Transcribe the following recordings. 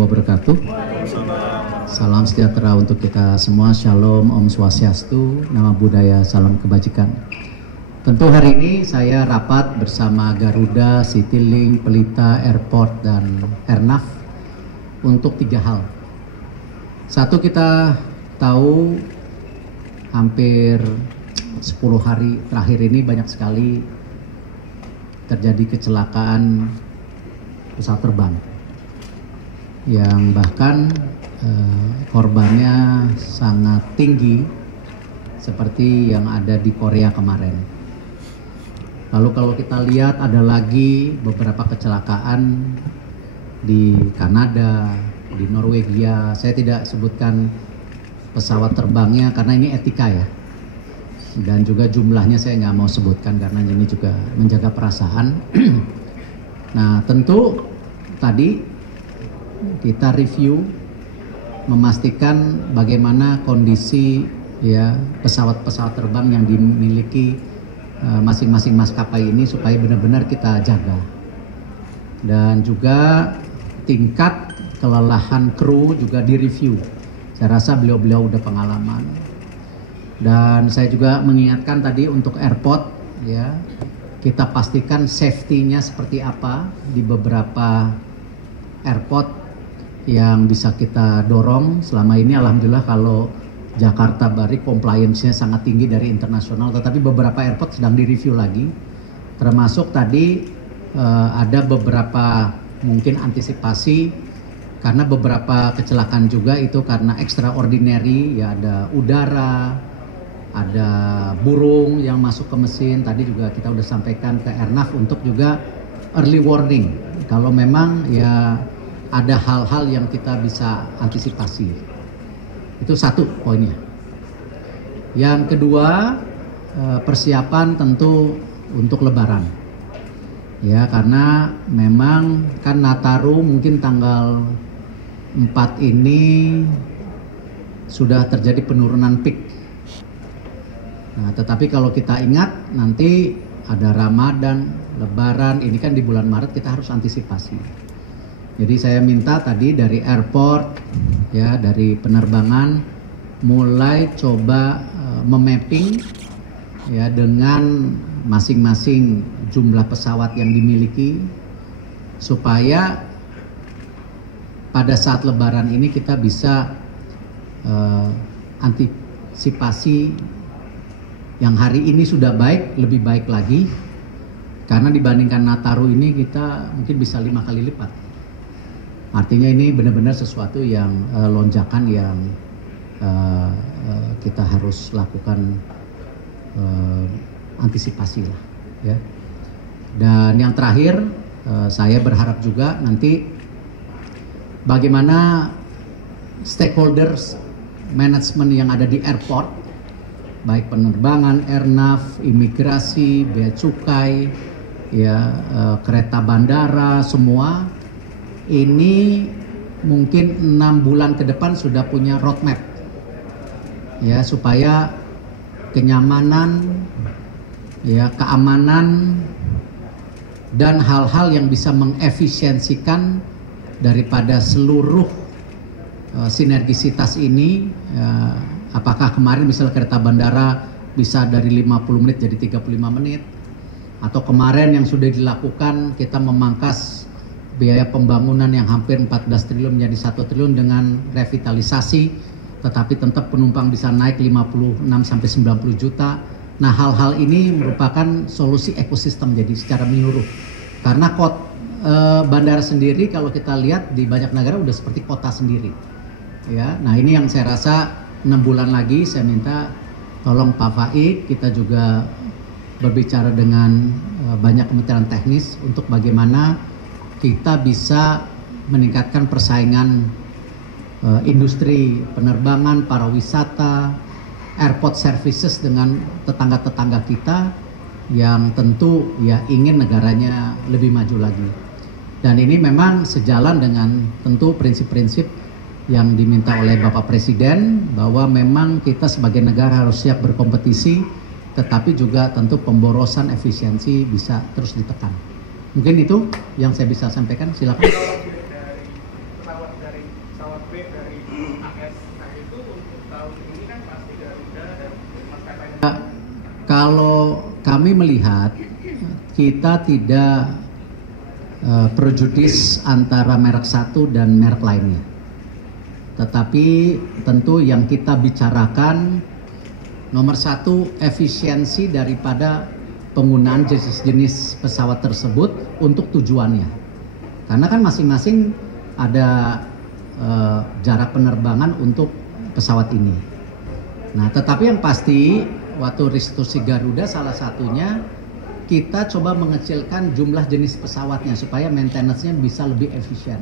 wabarakatuh. Salam sejahtera untuk kita semua. Shalom, Om Swastiastu, Nama Budaya, salam kebajikan. Tentu hari ini saya rapat bersama Garuda, Citylink, Pelita, Airport, dan Airnav untuk 3 hal. Satu, kita tahu hampir 10 hari terakhir ini banyak sekali terjadi kecelakaan pesawat terbang yang bahkan korbannya sangat tinggi seperti yang ada di Korea kemarin. Lalu kalau kita lihat ada lagi beberapa kecelakaan di Kanada, di Norwegia. Saya tidak sebutkan pesawat terbangnya karena ini etika ya. Dan juga jumlahnya saya nggak mau sebutkan karena ini juga menjaga perasaan. Nah, tentu tadi kita review memastikan bagaimana kondisi ya pesawat-pesawat terbang yang dimiliki masing-masing maskapai ini supaya benar-benar kita jaga. Dan juga tingkat kelelahan kru juga direview. Saya rasa beliau-beliau udah pengalaman. Dan saya juga mengingatkan tadi untuk airport ya, kita pastikan safety-nya seperti apa di beberapa airport yang bisa kita dorong. Selama ini alhamdulillah kalau Jakarta Bari compliance-nya sangat tinggi dari internasional, tetapi beberapa airport sedang direview lagi. Termasuk tadi ada beberapa mungkin antisipasi karena beberapa kecelakaan juga itu karena extraordinary ya, ada udara, ada burung yang masuk ke mesin. Tadi juga kita udah sampaikan ke Airnav untuk juga early warning kalau memang ya ada hal-hal yang kita bisa antisipasi. Itu satu poinnya. Yang kedua, persiapan tentu untuk Lebaran ya, karena memang kan Nataru mungkin tanggal 4 ini sudah terjadi penurunan peak. Nah, tetapi kalau kita ingat nanti ada Ramadan, Lebaran, ini kan di bulan Maret kita harus antisipasi. Jadi saya minta tadi dari airport, ya dari penerbangan, mulai coba memapping ya dengan masing-masing jumlah pesawat yang dimiliki supaya pada saat Lebaran ini kita bisa antisipasi. Yang hari ini sudah baik, lebih baik lagi. Karena dibandingkan Nataru ini kita mungkin bisa 5 kali lipat. Artinya ini benar-benar sesuatu yang lonjakan yang kita harus lakukan antisipasi lah. Ya. Dan yang terakhir saya berharap juga nanti bagaimana stakeholders manajemen yang ada di airport, baik penerbangan, Airnav, imigrasi, bea cukai, ya kereta bandara, semua ini mungkin 6 bulan ke depan sudah punya roadmap, ya supaya kenyamanan, ya keamanan dan hal-hal yang bisa mengefisiensikan daripada seluruh sinergisitas ini. Apakah kemarin misalnya kereta bandara bisa dari 50 menit jadi 35 menit, atau kemarin yang sudah dilakukan kita memangkas biaya pembangunan yang hampir 14 triliun menjadi 1 triliun dengan revitalisasi, tetapi tetap penumpang bisa naik 56 sampai 90 juta. Nah, hal-hal ini merupakan solusi ekosistem jadi secara menyeluruh. Karena bandara sendiri kalau kita lihat di banyak negara udah seperti kota sendiri. Ya, nah ini yang saya rasa 6 bulan lagi saya minta tolong Pak Faik, kita juga berbicara dengan banyak kementerian teknis untuk bagaimana kita bisa meningkatkan persaingan industri penerbangan, pariwisata, airport services dengan tetangga-tetangga kita yang tentu ya ingin negaranya lebih maju lagi. Dan ini memang sejalan dengan tentu prinsip-prinsip yang diminta oleh Bapak Presiden, bahwa memang kita sebagai negara harus siap berkompetisi, tetapi juga tentu pemborosan efisiensi bisa terus ditekan. Mungkin itu yang saya bisa sampaikan, silakan. pesawat dari pesawat B dari AS. Nah itu untuk tahun ini kan pasti Garuda dan maskapai. Kalau kami melihat kita tidak prejudis antara merek satu dan merek lainnya. Tetapi tentu yang kita bicarakan nomor satu efisiensi daripada penggunaan jenis pesawat tersebut untuk tujuannya. Karena kan masing-masing ada jarak penerbangan untuk pesawat ini. Nah, tetapi yang pasti waktu restitusi Garuda salah satunya kita coba mengecilkan jumlah jenis pesawatnya supaya maintenance-nya bisa lebih efisien.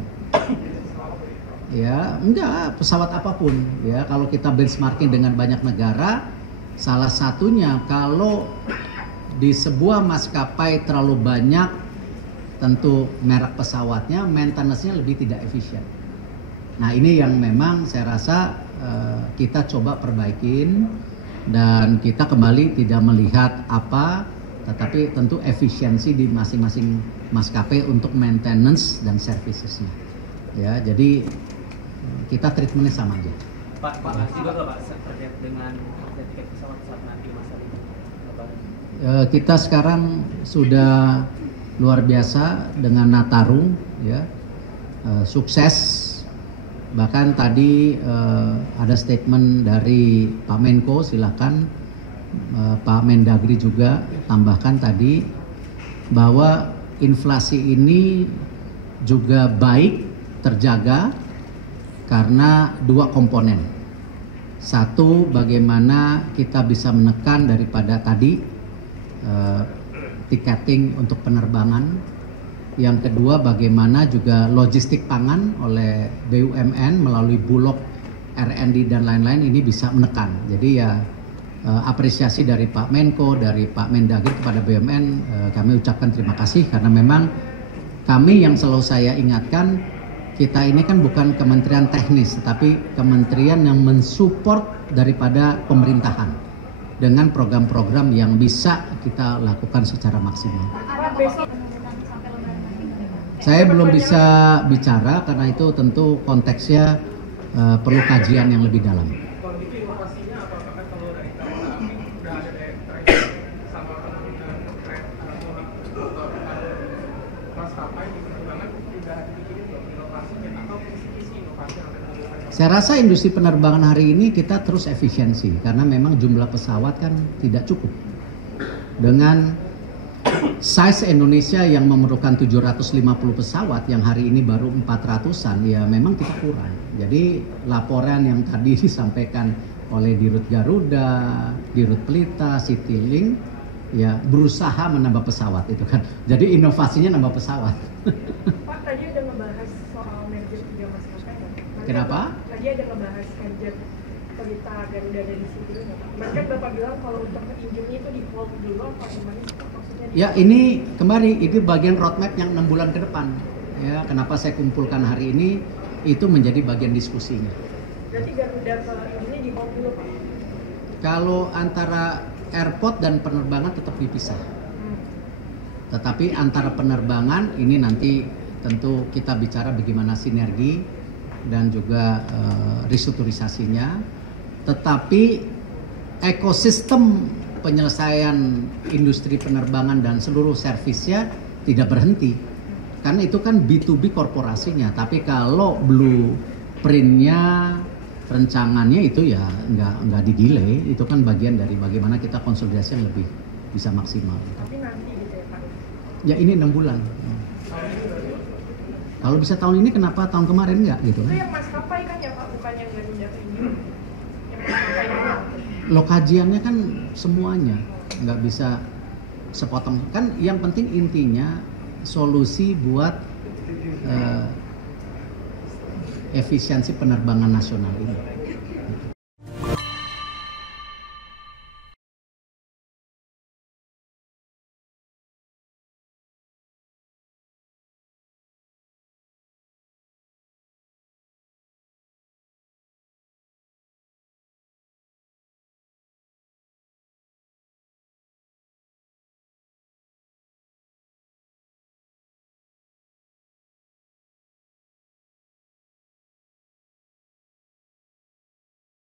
Ya, enggak pesawat apapun ya. Kalau kita benchmarking dengan banyak negara, salah satunya kalau di sebuah maskapai terlalu banyak tentu merek pesawatnya, maintenance-nya lebih tidak efisien. Nah, ini yang memang saya rasa kita coba perbaikin dan kita kembali tidak melihat apa, tetapi tentu efisiensi di masing-masing maskapai untuk maintenance dan servicesnya. Ya, jadi kita treatmentnya sama aja. Pak juga nggak Pak terkait dengan tiket pesawat saat nanti masa libur Lebaran? Kita sekarang sudah luar biasa dengan Nataru, ya, sukses. Bahkan tadi ada statement dari Pak Menko, silakan Pak Mendagri juga tambahkan tadi bahwa inflasi ini juga baik terjaga karena dua komponen. Satu, bagaimana kita bisa menekan daripada tadi tiketing untuk penerbangan. Yang kedua, bagaimana juga logistik pangan oleh BUMN melalui Bulog, R&D dan lain-lain ini bisa menekan. Jadi ya apresiasi dari Pak Menko, dari Pak Mendagri kepada BUMN, kami ucapkan terima kasih karena memang kami yang selalu saya ingatkan, kita ini kan bukan kementerian teknis, tetapi kementerian yang mensupport daripada pemerintahan dengan program-program yang bisa kita lakukan secara maksimal. Saya belum bisa bicara karena itu tentu konteksnya perlu kajian yang lebih dalam. Kondisi inovasinya apakah kalau dari kereta api sudah ada sama maskapai di penerbangan sudah dibikin belum inovasinya atau visi inovasi yang akan dilakukan? Saya rasa industri penerbangan hari ini kita terus efisiensi karena memang jumlah pesawat kan tidak cukup. Dengan size Indonesia yang memerlukan 750 pesawat yang hari ini baru 400-an, ya memang kita kurang. Jadi laporan yang tadi disampaikan oleh Dirut Garuda, Dirut Pelita, Citylink, ya berusaha menambah pesawat itu kan. Jadi inovasinya nambah pesawat. Pak, tadi udah ngebahas soal merger 3 maskapai nggak? Kenapa? Tadi ada ngebahas merger Pelita Garuda dari Citylink nggak Pak? Bahkan Bapak bilang kalau untuk engine-nya itu di hold dulu apa gimana sih Pak? Ya ini kembali itu bagian roadmap yang 6 bulan ke depan. Ya, kenapa saya kumpulkan hari ini itu menjadi bagian diskusinya. Berarti Garuda ke ini di hold dulu Pak? Kalau antara airport dan penerbangan tetap dipisah. Tetapi antara penerbangan ini nanti tentu kita bicara bagaimana sinergi dan juga restrukturisasinya. Tetapi ekosistem penyelesaian industri penerbangan dan seluruh servisnya tidak berhenti. Karena itu kan B2B korporasinya. Tapi kalau blueprint-nya, rencangannya itu ya nggak di-delay. Itu kan bagian dari bagaimana kita konsolidasi yang lebih bisa maksimal. Tapi nanti gitu ya Pak? Ya ini 6 bulan. Kalau bisa tahun ini kenapa tahun kemarin nggak gitu? Itu yang maskapai kan ya Pak, bukan yang Garuda ke ini. Yang maskapainya. Lokajiannya kan semuanya nggak bisa sepotong. Kan yang penting intinya solusi buat efisiensi penerbangan nasional ini.